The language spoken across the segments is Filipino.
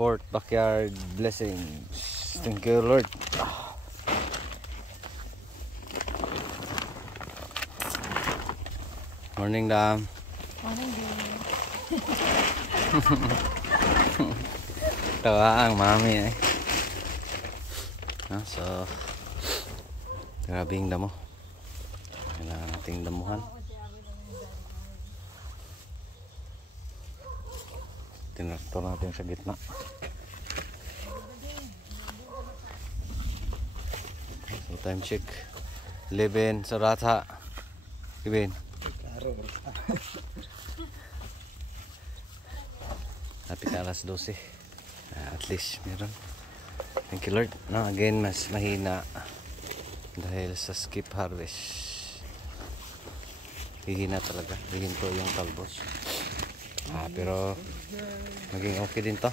fourth backyard blessings. Thank you, Lord. Morning, Dam. Morning, Dam. Tawa ang mami eh. So, grabing damo. Kailangan nating damuhan. Tinraktor natin sa gitna. So, time check. 11 sa rata. 11. Lapit na alas 12. At least meron. Thank you, Lord. No, again, mas mahina dahil sa skip harvest. Hihina talaga. Hihinto yung talbos. Pero maging okay din to.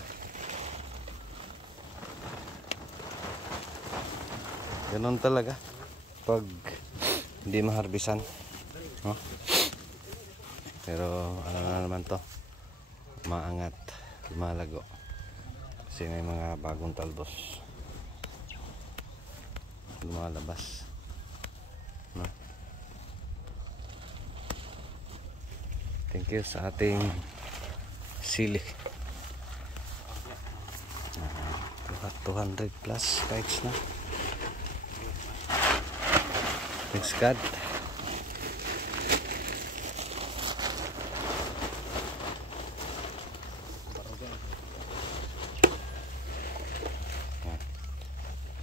Ganun talaga pag hindi maharbisan, no? Pero ano na naman to, maangat, lumalago kasi may mga bagong talbos lumalabas, no? Thank you sa ating sili. 200 plus kites na. Thanks God.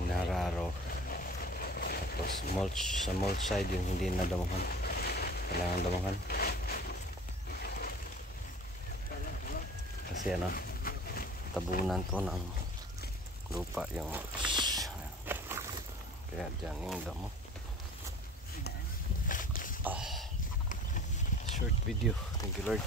Nararo. Tapos mulch, sa mulch side yung hindi na damuhan. Kailangan damuhan. Kasi ano, tabunan to ng lupa yung mulch. Kaya dyan yung damo. Short video. Thank you, Lord.